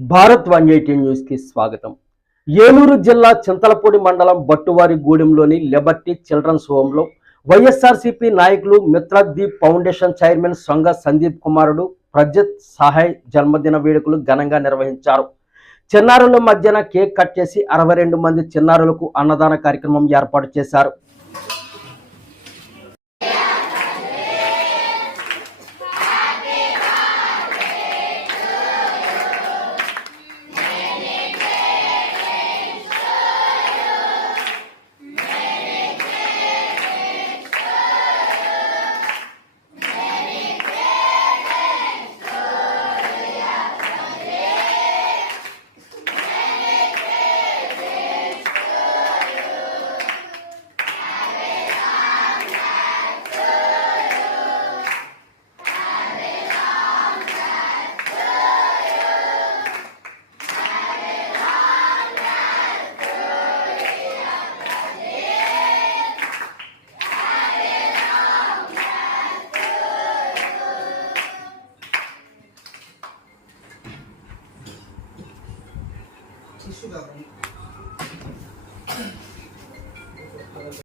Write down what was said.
భారత్ 180 న్యూస్ కి స్వాగతం. ఏలూరు జిల్లా చింతలపూడి మండలం బట్టువారిగూడెంలోని లిబర్టీ చిల్డ్రన్స్ హోంలో వైఎస్ఆర్సీపీ నాయకులు మిత్రదీప్ ఫౌండేషన్ చైర్మన్ సొంగ సందీప్ కుమారుడు ప్రజిత్ సహాయ్ జన్మదిన వేడుకలు ఘనంగా నిర్వహించారు. చిన్నారుల మధ్యన కేక్ కట్ చేసి 62 మంది చిన్నారులకు అన్నదాన కార్యక్రమం ఏర్పాటు చేశారు. टिश्यू